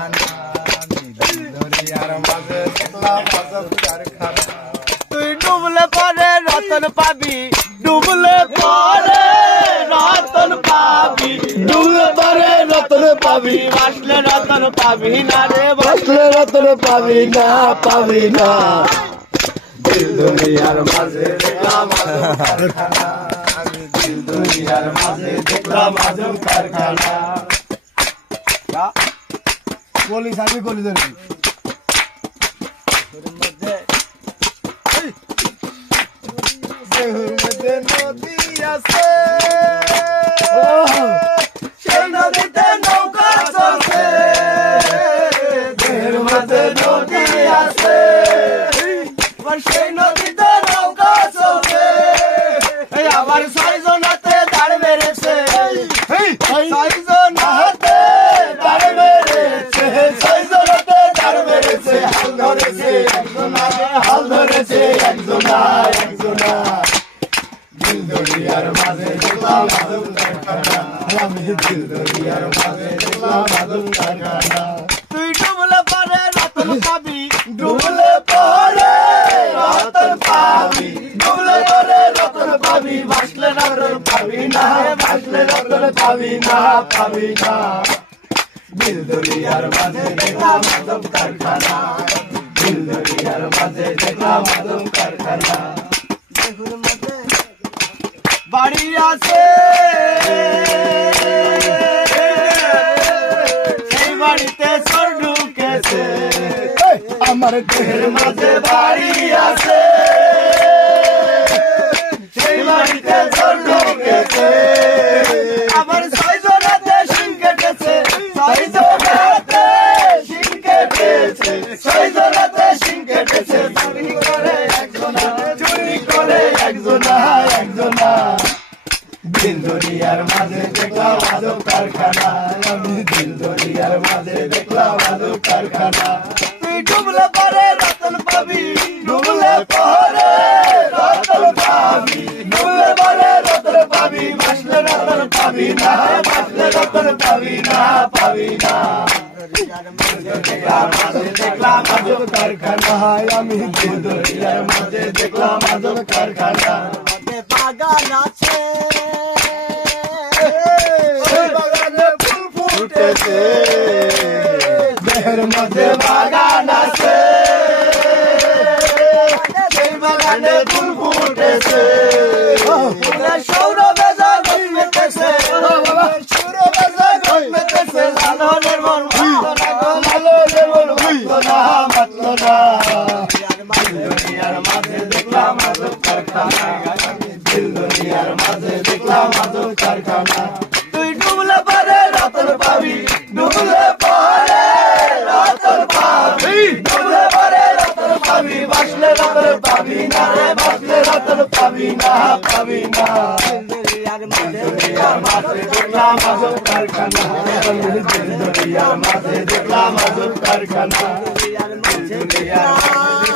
কারখানা দরিয়ার মাঝে দেখলাম আজব কারখানা তুই ডুবলে পরে রতন পাবি ডুবলে পরে রতন পাবি ডুবলে পরে রতন পাবি ভাসলে রতন পাবি না রে ভাসলে রতন পাবি না পাবি না দিল দুনিয়ার মাঝে দেখলাম আজব কারখানা আমি দিল দুনিয়ার মাঝে দেখলাম আজব কারখানা বলিস আমি গলি ধরবি দেহুর মধ্যে নদী আছে সেই নদীতে নৌকা চলছে দেহের মধ্যে নদী আছে সেই নদীতে নৌকা চলছে আবার ছয়জনাতে দাঁড় মেরেছে ছয়জনাতে দাঁড় মেরেছে ছয়জনাতে দাঁড় মেরেছে হাল ধরেছে একজনা হাল ধরেছে একজনা একজনা দিল দরিয়ার মাঝে দেখলাম আজব কারখানা আমি দিল দরিয়ার মাঝে দেখলাম আজব কারখানা তুই ডুবলে পরে রতন পাবি ডুবলে পরে রতন পাবি ডুবলে পরে রতন পাবি ভাসলে রতন পাবি না ভাসলে রতন পাবি না পাবি না দিল দরিয়ার মাঝে দেখলাম আজব কারখানা দিল দরিয়ার মাঝে দেখলাম আজব কারখানা বাড়ি আছে সেই বাড়িতে চোর ঢুকেছে আমার দেহের মাঝে বাড়ি আছে সেই বাড়িতে চোর ঢুকেছে আবার ছয়জনাতে শিং কেটেছে ছয়জনাতে শিং কেটেছে ছয়জনাতে শিং কেটেছে চুরি করে একজনা চুরি করে একজনা একজনা দিল দরিয়ার মাঝে দেখলাম আজব কারখানা আমি দিল দরিয়ার মাঝে দেখলাম আজব কারখানা তুই ডুবলে পরে রতন পাবি ডুবলে পরে রতন পাবি ডুবলে পরে রতন পাবি ভাসলে রতন পাবি না ভাসলে রতন পাবি না পাবি না দেখলাম মাঝে দেখলাম আজব কারখানা আমি দিল দরিয়ার মাঝে দেখলাম আজব কারখানা বাগান আছে ওই বাগানে ফুল ফুটেছে দেহের মাঝে বাগান আছে সেই বাগানে ফুল ফুটেছে সৌরভে যা মেতেছে সৌরভে যা মেতেছে লালনের মন লালনের মন মাতলো না দুনিয়ার মাঝে দেখলাম আজব কারখানা দিল দুনিয়ার মাঝে দেখলাম আজব কারখানা তুই ডুবলে পরে রতন পাবি ডুবলে পরে রতন পাবি ডুবলে পরে রতন পাবি ভাসলে রতন পাবি না ভাসলে রতন পাবি না পাবি না দরিয়ার মাঝে দুনিয়ার মাঝে দেখলাম আজব কারখানা দিল দুনিয়ার মাঝে দেখলাম আজব কারখানা দরিয়ার মাঝে দুনিয়ার মাঝে